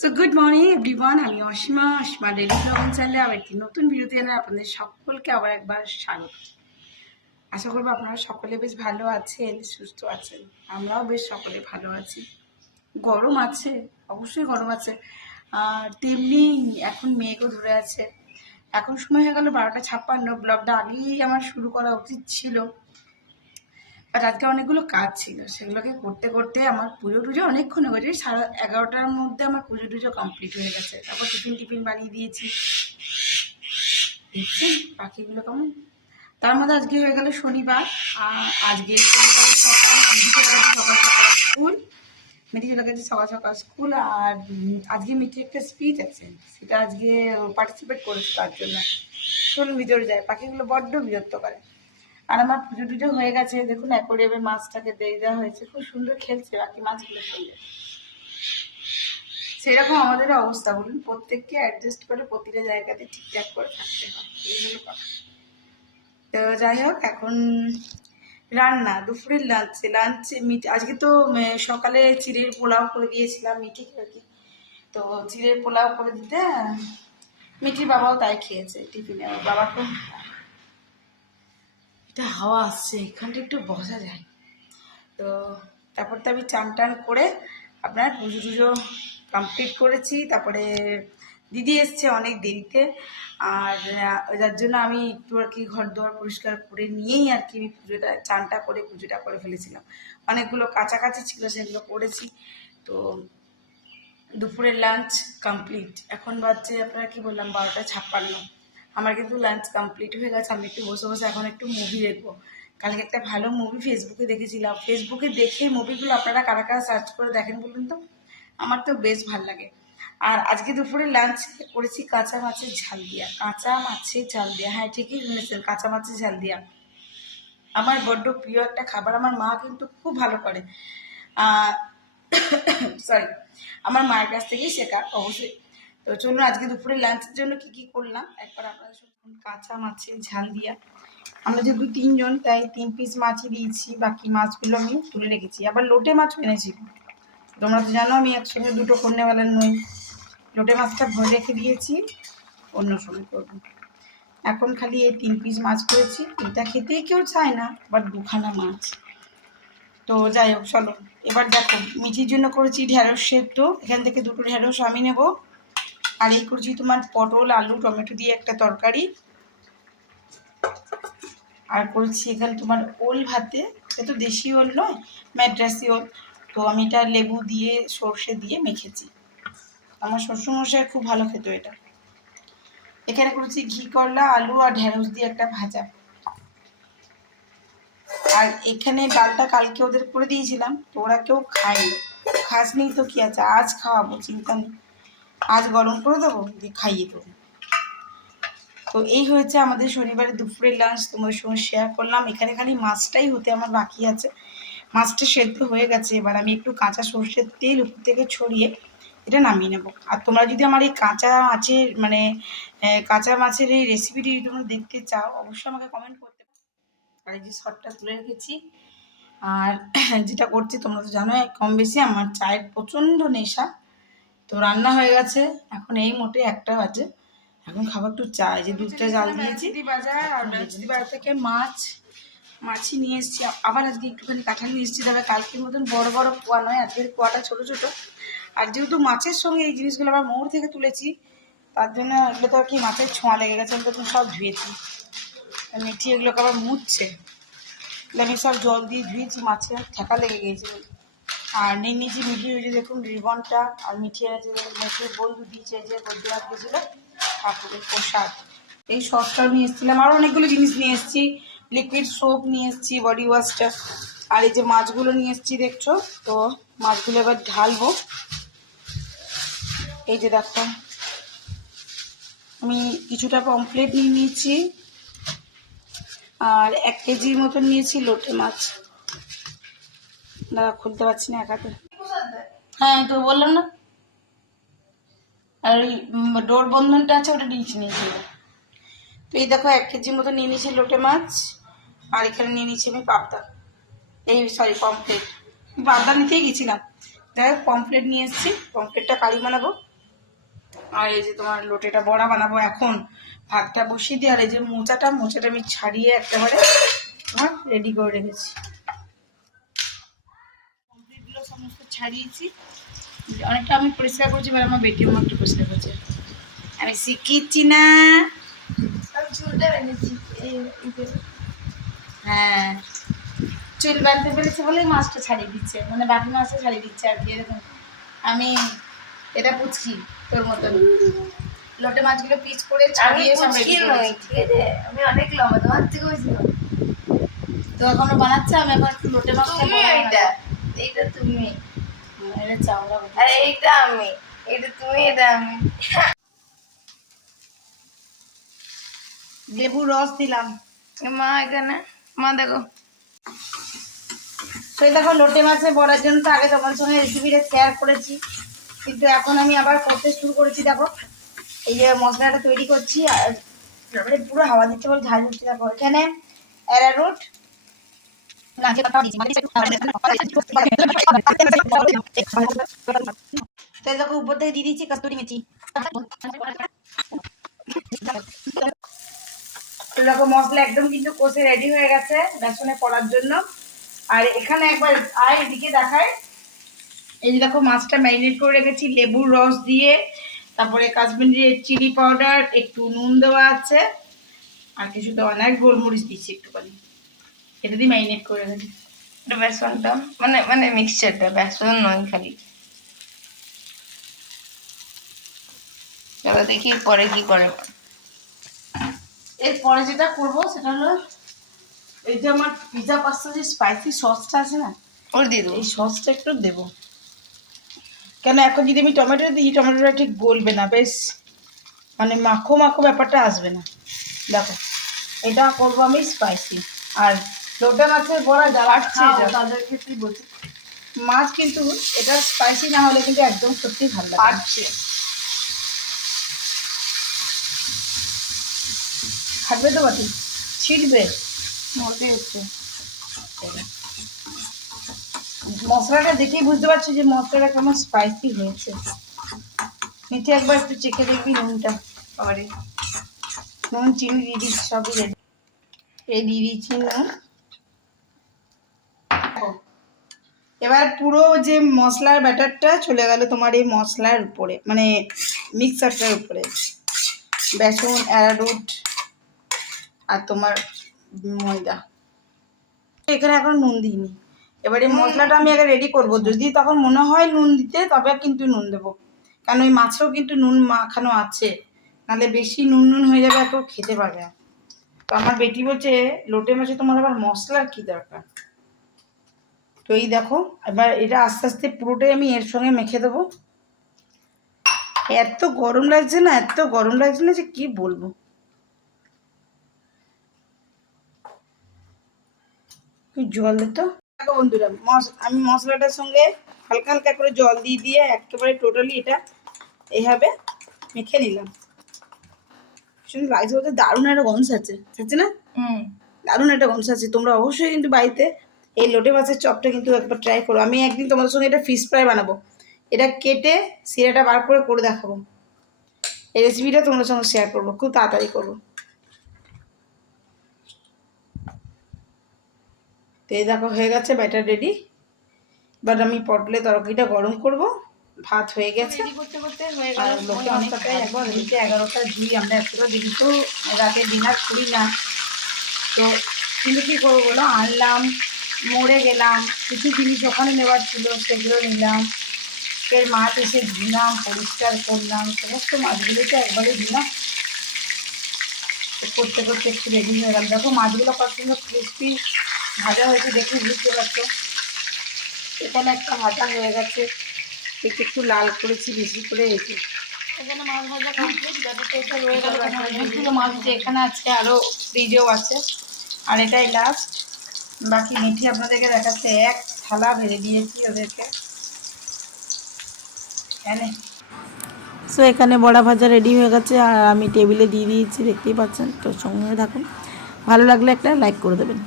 So good morning everyone, আমি Asima daily blog চ্যানেলে আবার একটি নতুন ভিডিওতে জানাই আপনাদের সকলকে আবার একবার স্বাগত। আশা করবো আপনারা সকলে বেশ ভালো আছেন, সুস্থ আছেন। আমরাও বেশ সকলে ভালো আছি। গরম আছে, অবশ্যই গরম আছে, আর তেমনি এখন মেঘও ধরে আছে। এখন সময় হয়ে গেল 12:56। ব্লগটা আগেই আমার শুরু করা উচিত ছিল, বাট আজকে অনেকগুলো কাজ ছিল, সেগুলোকে করতে করতে আমার পুজো টুজো অনেকক্ষণ হয়ে গেছে। 11:30টার মধ্যে আমার পুজো টুজো কমপ্লিট হয়ে গেছে। তারপর টিফিন বানিয়ে দিয়েছি, দেখছেন পাখিগুলো কেমন। তার মধ্যে আজকে হয়ে গেল শনিবার। আজকে মিঠি চলে গেছে সকাল সকাল স্কুল। আর আজকে মিঠি একটা স্পিচ আছে, সেটা আজকে পার্টিসিপেট করেছে, তার জন্য চলুন ভিতরে যায়। পাখিগুলো বড্ড বিরক্ত করে। আর আমার পুজো টুজো হয়ে গেছে, দেখুন অ্যাকোরিয়ামে মাছটাকে দিয়ে দেওয়া হয়েছে, খুব সুন্দর খেলছে বাকি মাছগুলোর সঙ্গে। সেরকম আমাদের অবস্থা, বলুন, প্রত্যেককে অ্যাডজাস্ট করে প্রতিটা জায়গাতে ঠিকঠাক করে থাকতে হয়, এই হলো কথা। তো যাই হোক, এখন রান্না, দুপুরের লাঞ্চে আজকে তো সকালে চিড়ের পোলাও করে দিয়েছিলাম মিঠিকে আর কি। তো চিড়ের পোলাও করে দিতে মিঠির বাবাও তাই খেয়েছে টিফিনে। ওর বাবাকে এটা হাওয়া আসছে, এখানটা একটু বসা যায়। তো তারপর তো আমি চান টান করে আপনার পুজো টুজো কমপ্লিট করেছি। তারপরে দিদি এসছে অনেক দেরিতে, আর যার জন্য আমি একটু আর কি ঘর দুয়ার পরিষ্কার করে নিয়েই আর কি আমি চানটা করে পুজোটা করে ফেলেছিলাম। অনেকগুলো কাছাকাছি ছিল, সেগুলো করেছি। তো দুপুরের লাঞ্চ কমপ্লিট। এখন বাজছে আপনারা কি বললাম 12:56। আমার কিন্তু লাঞ্চ কমপ্লিট হয়ে গেছে। আমি একটু বসে বসে এখন একটু মুভি দেখবো। কালকে একটা ভালো মুভি ফেসবুকে দেখেছিলাম। ফেসবুকে দেখে মুভিগুলো আপনারা কারা কারা সার্চ করে দেখেন বলুন তো? আমার তো বেশ ভালো লাগে। আর আজকে দুপুরে লাঞ্চ করেছি কাঁচা মাছের ঝাল দিয়া। কাঁচা মাছের ঝাল দিয়া, হ্যাঁ ঠিকই শুনেছেন, কাঁচা মাছের ঝাল দিয়া আমার বড্ড প্রিয় একটা খাবার। আমার মা কিন্তু খুব ভালো করে। সরি, আমার মায়ের কাছ থেকেই শেখা অবশ্যই। তো চলুন আজকে দুপুরে লাঞ্চের জন্য কি কি করলাম একবার আপনাদের শুনুন। কাঁচা মাছের ঝাল দিয়া, আমরা যেহেতু 3 জন তাই 3 পিস মাছই দিয়েছি, বাকি মাছগুলো আমি তুলে রেখেছি। আবার লোটে মাছ এনেছি, তোমরা তো জানো আমি একসঙ্গে দুটো কন্যাবেলার নই। লোটে মাছটা ভরে রেখে দিয়েছি, অন্য সময় করবো। এখন খালি এই 3 পিস মাছ করেছি। এটা খেতেই কেউ চায় না, বাট দুখানা মাছ। তো যাই হোক, চলো এবার দেখো, মিঠির জন্য করেছি ঢ্যাঁড়স সেদ্ধ। এখান থেকে 2টো ঢ্যাঁড়স আমি নেব। আর এই করছি তোমার পটল আলু টমেটো দিয়ে একটা তরকারি। আর করেছি এখানে তোমার ওল ভাতে। এটা তো দেশি ওল নয়, ম্যাড্রাসি ওল। তো আমি এটা লেবু দিয়ে সর্ষে দিয়ে মেখেছি। আমার শ্বশুরমশাই খুব ভালো খেত এটা। এখানে করেছি ঘি করলা আলু আর ঢ্যাঁড়স দিয়ে একটা ভাজা। আর এখানে ডালটা কালকে ওদের করে দিয়েছিলাম, তো ওরা কেউ খায়নি। খাসনি তো কি আছে, আজ খাওয়াবো, চিন্তা নেই। আজ গরম করে দেবো, দিয়ে খাইয়ে দেবো। তো এই হয়েছে আমাদের শনিবারের দুপুরের লাঞ্চ, তোমাদের সঙ্গে শেয়ার করলাম। এখানে খালি মাছটাই হতে আমার বাকি আছে। মাছটা সেদ্ধ হয়ে গেছে। এবার আমি একটু কাঁচা সর্ষের তেল উপর থেকে ছড়িয়ে এটা নামিয়ে নেবো। আর তোমরা যদি আমার এই কাঁচা মাছের কাঁচা মাছের এই রেসিপিটি যদি তোমরা দেখতে চাও, অবশ্যই আমাকে কমেন্ট করতে পারো। আর এই যে শটটা তুলে রেখেছি। আর যেটা করছি তোমরা তো জানো, কম বেশি আমার চায়ের প্রচণ্ড নেশা। তো রান্না হয়ে গেছে, এখন এই মোটে 1টা বাজে। এখন খাবার একটু চা, যে দুধটা জাল দিয়েছি বাজার। আর বাজার থেকে মাছই নিয়ে এসেছি। আবার আজকে একটুখানি কাঁঠাল নিয়ে এসেছি, তবে কালকের মতন বড় বড় কোয়া নয়, আজকের কোয়াটা ছোট ছোট। আর যেহেতু মাছের সঙ্গে এই জিনিসগুলো আবার মোড় থেকে তুলেছি, তার জন্য এগুলো তো আর কি মাছের ছোঁয়া লেগে গেছে। আমি তখন সব ধুয়েছি, মিঠি এগুলোকে আবার মুছছে। আমি সব জল দিয়ে ধুয়েছি, মাছে ঠেকা লেগে গিয়েছে। আর নিয়ে নিয়েছি মিঠি, ওই যে দেখুন রিবনটা। আর মিঠি আছে মিঠির বন্ধু দিয়েছে, যে বদ্রীনাথ গেছিল ঠাকুরের প্রসাদ। এই সসটাও নিয়ে এসেছিলাম, আরও অনেকগুলো জিনিস নিয়ে এসেছি। লিকুইড সোপ নিয়ে এসেছি, বডি ওয়াশটা। আর এই যে মাছগুলো নিয়ে এসেছি দেখছো। তো মাছগুলো এবার ঢালবো। এই যে দেখো, আমি কিছুটা পমফ্লেট নিয়ে নিয়েছি, আর 1 কেজির মতন নিয়েছি লোটে মাছ। দাঁড়া, খুলতে পারছি না একাতে। হ্যাঁ আমি তো বললাম না। আর ওই ডোর বন্ধনটা আছে, ওটা নিয়েছি। তো এই দেখো 1 কেজির মতো নিয়ে নিয়েছি লোটে মাছ। আর এখানে নিয়ে নিয়েছি আমি পাবদা, এই সরি পমফ্লেট। পাবদা নিতেই গেছিলাম। যাই হোক, পমফ্লেট নিয়ে এসেছি, পমফ্লেটটা কারি বানাবো। আর এই যে তোমার লোটেটা বড়া বানাবো এখন। ভাতটা বসিয়ে দিই, আর এই যে মোচাটা আমি ছাড়িয়ে একেবারে তোমার রেডি করে রেখেছি। কমপ্লিটগুলো সমস্ত ছাড়িয়েছি, অনেকটা আমি পরিষ্কার করছি, এবার আমার বেটিও একটু পরিষ্কার করছে। আমি শিখিয়েছি না, চুলটা বেঁধেছি। হ্যাঁ চুল বাঁধতে পেরেছে বলেই মাছটা ছাড়িয়ে দিচ্ছে, মানে বাকি মাছটা ছাড়িয়ে দিচ্ছে আর কি। এরকম আমি এটা পুচকি তোর মতন লোটে মাছগুলো পিচ করে ছাড়িয়ে সব রেডি করেছি। ঠিক আছে, আমি অনেক লম্বা, তোমার থেকে বেশি লম্বা। তো এখনো বানাচ্ছে, আমি এখন একটু লোটে মাছটা এইটা এইটা তুমি, এটা চামড়া, আর এইটা আমি, এটা তুমি, এটা আমি। লেবু রস দিলাম। মা এখানে, মা দেখো। তো এই দেখো লোটে মাছের বড়ার জন্য তো আগে তোমার সঙ্গে রেসিপিটা শেয়ার করেছি, কিন্তু এখন আমি আবার করতে শুরু করেছি। দেখো এই যে মশলাটা তৈরি করছি, আর পুরো হাওয়া দিচ্ছে বলে ঝাল দিচ্ছি। দেখো এখানে অ্যারারুট, তো দেখো উপর থেকে দিয়ে দিচ্ছি কস্তুরি মেথি। দেখো মশলা একদম কিন্তু কষে রেডি হয়ে গেছে বেসনে পড়ার জন্য। আর এখানে একবার এদিকে দেখায়, এই যে দেখো মাছটা ম্যারিনেট করে রেখেছি লেবুর রস দিয়ে, তারপরে কাশ্মীরি রেড চিলি পাউডার, একটু নুন দেওয়া আছে, আর কিছু দেওয়া না, গোলমরিচ দিচ্ছি একটুখানি, এটা দিয়ে ম্যারিনেট করে রেখেছি। বেসনটা মানে মানে মিক্সচারটা, বেসন নয় খালি। চলো দেখি পরে কি করে। এরপরে যেটা করবো সেটা হলো এই যে আমার পিজা পাস্তা যে স্পাইসি সসটা আছে না, ওর দিয়ে দেবো। এই সসটা একটু দেবো। কেন এখন যদি আমি টমেটো দিই, টমেটোটা ঠিক গলবে না, বেশ মানে মাখো মাখো ব্যাপারটা আসবে না। দেখো এটা করবো আমি স্পাইসি। আর লোটে মাছের বড়া যারা খাও তাদের ক্ষেত্রেই বলছি, মাছ কিন্তু এটা স্পাইসি না হলে কিন্তু একদম সত্যি ভালো লাগে। পাচ্ছি খাটবে তো বাটি, ছিটবে। মতে হচ্ছে। মশলাটা দেখেই বুঝতে পারছি যে মশলাটা কেমন স্পাইসি হয়েছে। নিচে একবার একটু চেখে দেখবি নুনটা। পরে নুন চিনি দিয়ে দিচ্ছি, সবই রেডি, এই দিয়ে দিচ্ছি নুন। এবার পুরো যে মশলার ব্যাটারটা চলে গেল তোমার এই মশলার উপরে, মানে মিক্সারটার উপরে, বেসন, অ্যারারুট আর তোমার ময়দা। এখানে এখন নুন দিইনি। এবার এই মশলাটা আমি আগে রেডি করব, যদি তখন মনে হয় নুন দিতে তবে কিন্তু নুন দেবো, কারণ ওই মাছেও কিন্তু নুন মাখানো আছে, নাহলে বেশি নুন নুন হয়ে যাবে, এত খেতে পারবে না। তো আমার বেটি বলছে লোটে মাছে তোমার আবার মশলার কী দরকার। তো এই দেখো এবার এটা আস্তে আস্তে পুরোটাই আমি এর সঙ্গে মেখে দেবো। এত গরম লাগছে না, এত গরম লাগছে না যে কি বলবো। জল দিত দেখো বন্ধুরা, আমি মশলাটার সঙ্গে হালকা হালকা করে জল দিয়ে দিয়ে একেবারে টোটালি এটা এইভাবে মেখে নিলাম। শুধু লাগছে বলতে দারুণ একটা গন্ধ আছে, আছে না? দারুণ একটা গন্ধ আছে। তোমরা অবশ্যই কিন্তু বাড়িতে এই লোটে মাছের চপটা কিন্তু একবার ট্রাই করো। আমি একদিন তোমাদের সঙ্গে এটা ফিশ ফ্রাই বানাবো, এটা কেটে শিরাটা বার করে করে দেখাবো। এই রেসিপিটা তোমাদের সঙ্গে শেয়ার করবো, খুব তাড়াতাড়ি করবো। তো এই দেখো হয়ে গেছে ব্যাটার রেডি। এবার আমি পটলে তরকারিটা গরম করব, ভাত হয়ে গেছে। আর লোকে অনেকটাই একবার হয়েছে 11টা দুই, আমরা এতটা দেরি তো রাতে ডিনার করি না। তো কিন্তু কী করবো বলো, আনলাম, মরে গেলাম, কিছু জিনিস ওখানে নেওয়ার ছিল সেগুলো নিলাম, ফের মাছ এসে ধুলাম, পরিষ্কার করলাম, সমস্ত মাছগুলোকে একবারে দিলাম, করতে করতে একটু রেডি হয়ে গেল। দেখো মাছগুলো কত সুন্দর ক্রিস্পি ভাজা হয়েছে, দেখে বুঝতে পারছো। এখানে একটা ভাজা হয়ে গেছে, একটু একটু লাল করেছি বেশি করে। এসে এখানে মাছ ভাজা কমপ্লিট, ব্যাপারটা এটা রয়ে গেল। অনেকগুলো মাছ যে এখানে আছে, আরও ফ্রিজেও আছে, আর এটাই লাস্ট। বাকি মিঠি আপনাদেরকে দেখাচ্ছে, এক থালা ভেজে দিয়েছি ওদেরকে। সো এখানে বড়া ভাজা রেডি হয়ে গেছে, আর আমি টেবিলে দিয়ে দিয়েছি, দেখতেই পাচ্ছেন। তো সঙ্গে থাকুন, ভালো লাগলে একটা লাইক করে দেবেন।